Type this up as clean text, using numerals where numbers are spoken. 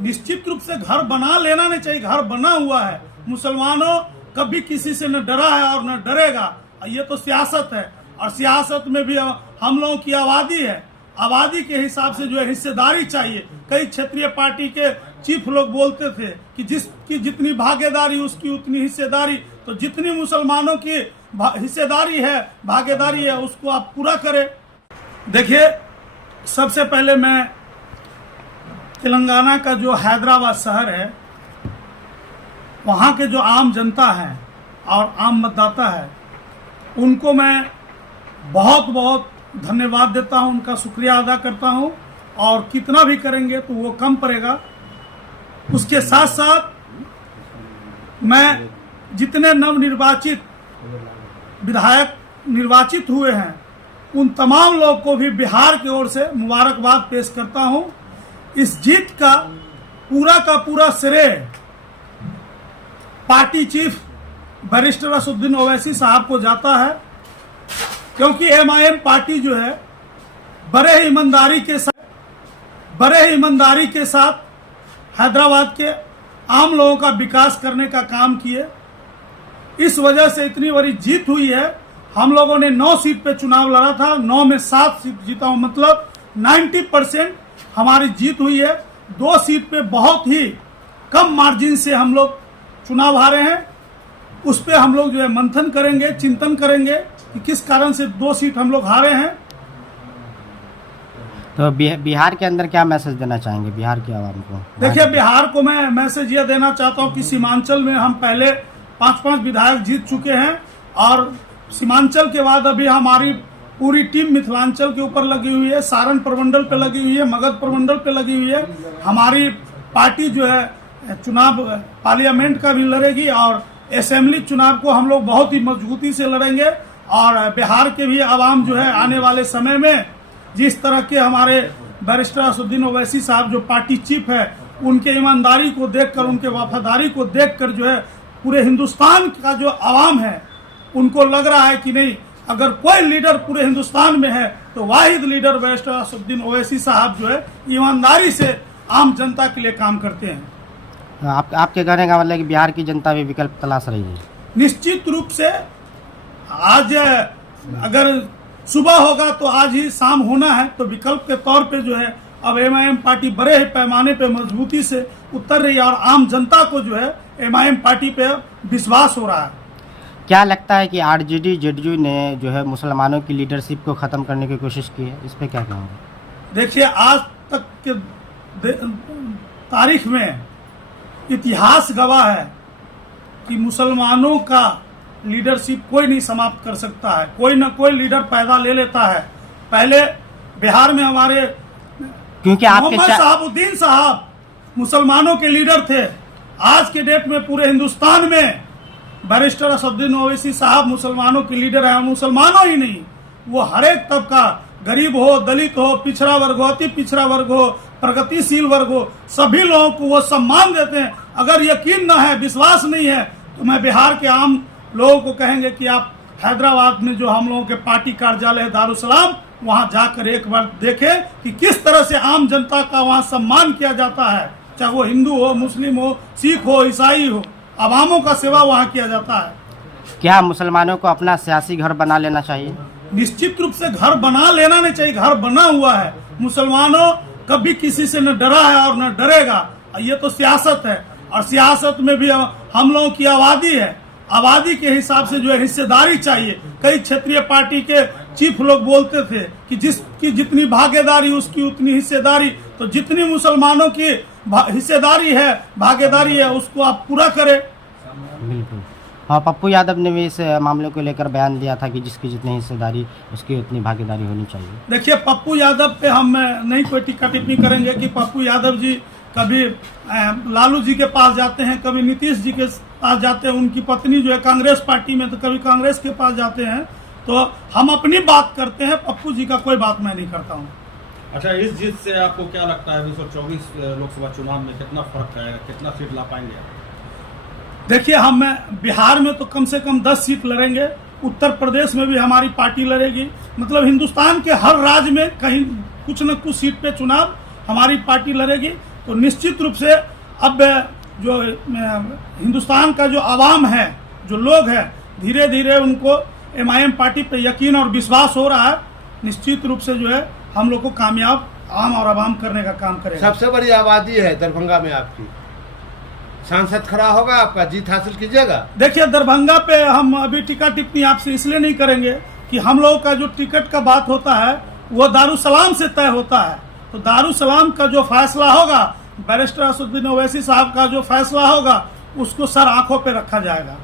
निश्चित रूप से घर बना लेना नहीं चाहिए, घर बना हुआ है। मुसलमानों कभी किसी से न डरा है और न डरेगा। ये तो सियासत है, और सियासत में भी हम लोगों की आबादी है, आबादी के हिसाब से जो है हिस्सेदारी चाहिए। कई क्षेत्रीय पार्टी के चीफ लोग बोलते थे कि जिसकी जितनी भागीदारी उसकी उतनी हिस्सेदारी, तो जितनी मुसलमानों की हिस्सेदारी है, भागीदारी है, उसको आप पूरा करें। देखिए, सबसे पहले मैं तेलंगाना का जो हैदराबाद शहर है, वहाँ के जो आम जनता है और आम मतदाता है, उनको मैं बहुत बहुत धन्यवाद देता हूँ, उनका शुक्रिया अदा करता हूँ। और कितना भी करेंगे तो वो कम पड़ेगा। उसके साथ साथ मैं जितने नवनिर्वाचित विधायक निर्वाचित हुए हैं, उन तमाम लोग को भी बिहार की ओर से मुबारकबाद पेश करता हूँ। इस जीत का पूरा श्रेय party chief barrister Asaduddin Owaisi साहब को जाता है, क्योंकि एमआईएम पार्टी जो है बड़े ही ईमानदारी के साथ हैदराबाद के आम लोगों का विकास करने का काम किए। इस वजह से इतनी बड़ी जीत हुई है। हम लोगों ने 9 सीट पे चुनाव लड़ा था, 9 में 7 सीट जीता हूं, मतलब 90% हमारी जीत हुई है। 2 सीट पे बहुत ही कम मार्जिन से हम लोग चुनाव हारे हैं। उस पे हम लोग जो है मंथन करेंगे, चिंतन करेंगे कि किस कारण से 2 सीट हम लोग हारे हैं। तो बिहार के अंदर क्या मैसेज देना चाहेंगे बिहार के आवाम को? देखिए, बिहार को मैं मैसेज ये देना चाहता हूँ कि सीमांचल में हम पहले 5-5 विधायक जीत चुके हैं, और सीमांचल के बाद अभी हमारी पूरी टीम मिथिलांचल के ऊपर लगी हुई है, सारण प्रमंडल पे लगी हुई है, मगध प्रमंडल पे लगी हुई है। हमारी पार्टी जो है चुनाव पार्लियामेंट का भी लड़ेगी, और असेंबली चुनाव को हम लोग बहुत ही मजबूती से लड़ेंगे। और बिहार के भी आवाम जो है आने वाले समय में जिस तरह के हमारे बैरिस्टर असदुद्दीन ओवैसी साहब जो पार्टी चीफ है, उनके ईमानदारी को देखकर, उनके वफादारी को देखकर जो है पूरे हिंदुस्तान का जो आवाम है, उनको लग रहा है कि नहीं, अगर कोई लीडर पूरे हिंदुस्तान में है तो वाहिद लीडर बैरिस्टर असदुद्दीन ओवैसी साहब जो है ईमानदारी से आम जनता के लिए काम करते हैं। आपके कहने का मतलब कि बिहार की जनता भी विकल्प तलाश रही है? निश्चित रूप से। आज अगर सुबह होगा तो आज ही शाम होना है, तो विकल्प के तौर पे जो है अब एमआईएम पार्टी बड़े ही पैमाने पे मजबूती से उतर रही है, और आम जनता को जो है एमआईएम पार्टी पे विश्वास हो रहा है। क्या लगता है कि आरजेडी जेडीयू ने जो है मुसलमानों की लीडरशिप को खत्म करने की कोशिश की है? इस पे क्या कहेंगे? देखिए, आज तक के तारीख में इतिहास गवाह है कि मुसलमानों का लीडरशिप कोई नहीं समाप्त कर सकता है। कोई ना कोई लीडर पैदा ले लेता है। पहले बिहार में हमारे क्योंकि मोहम्मद शहाबुद्दीन साहब मुसलमानों के लीडर थे। आज के डेट में पूरे हिंदुस्तान में बैरिस्टर असदुद्दीन ओवैसी साहब मुसलमानों के लीडर हैं। मुसलमानों ही नहीं, वो हर एक तबका, गरीब हो, दलित हो, पिछड़ा वर्ग हो, अति पिछड़ा वर्ग हो, प्रगतिशील वर्ग हो, सभी लोगों को वो सम्मान देते हैं। अगर यकीन न है, विश्वास नहीं है, तो मैं बिहार के आम लोगों को कहेंगे कि आप हैदराबाद में जो हम लोगों के पार्टी कार्यालय है दारुसलाम, वहां जाकर एक बार देखें कि किस तरह से आम जनता का वहां सम्मान किया जाता है। चाहे वो हिंदू हो, मुस्लिम हो, सिख हो, ईसाई हो, अवामों का सेवा वहां किया जाता है। क्या मुसलमानों को अपना सियासी घर बना लेना चाहिए? निश्चित रूप से घर बना लेना नहीं चाहिए, घर बना हुआ है। मुसलमानों कभी किसी से न डरा है और न डरेगा। ये तो सियासत है, और सियासत में भी हम लोगों की आबादी है, आबादी के हिसाब से जो है हिस्सेदारी चाहिए। कई क्षेत्रीय पार्टी के चीफ लोग बोलते थे कि जिसकी जितनी भागीदारी उसकी उतनी हिस्सेदारी, तो जितनी मुसलमानों की हिस्सेदारी है, भागीदारी है, उसको आप पूरा करें। बिल्कुल। हाँ, पप्पू यादव ने भी इस मामले को लेकर बयान दिया था कि जिसकी जितनी हिस्सेदारी उसकी उतनी भागीदारी होनी चाहिए। देखिए, पप्पू यादव पे हम नहीं कोई टिक्का टिप्पणी करेंगे कि पप्पू यादव जी कभी लालू जी के पास जाते हैं, कभी नीतीश जी के पास जाते हैं। उनकी पत्नी जो है कांग्रेस पार्टी में, तो कभी कांग्रेस के पास जाते हैं। तो हम अपनी बात करते हैं, पप्पू जी का कोई बात मैं नहीं करता हूँ। अच्छा, इस जीत से आपको क्या लगता है 2024 लोकसभा चुनाव में कितना फर्क है, कितना सीट ला पाएंगे आप? देखिए, हम बिहार में तो कम से कम 10 सीट लड़ेंगे। उत्तर प्रदेश में भी हमारी पार्टी लड़ेगी। मतलब हिंदुस्तान के हर राज्य में कहीं कुछ न कुछ सीट पे चुनाव हमारी पार्टी लड़ेगी। तो निश्चित रूप से अब जो हिंदुस्तान का जो आवाम है, जो लोग हैं, धीरे धीरे उनको MIM पार्टी पे यकीन और विश्वास हो रहा है। निश्चित रूप से जो है हम लोग को कामयाब आम और आवाम करने का काम करेगा। सबसे बड़ी आबादी है दरभंगा में आपकी, सांसद खड़ा होगा, आपका जीत हासिल कीजिएगा। देखिए, दरभंगा पे हम अभी टिका टिप्पणी आपसे इसलिए नहीं करेंगे कि हम लोगों का जो टिकट का बात होता है वो दारुसलाम से तय होता है। तो दारुसलाम का जो फैसला होगा, बैरिस्टर असदुद्दीन ओवैसी साहब का जो फैसला होगा, उसको सर आंखों पे रखा जाएगा।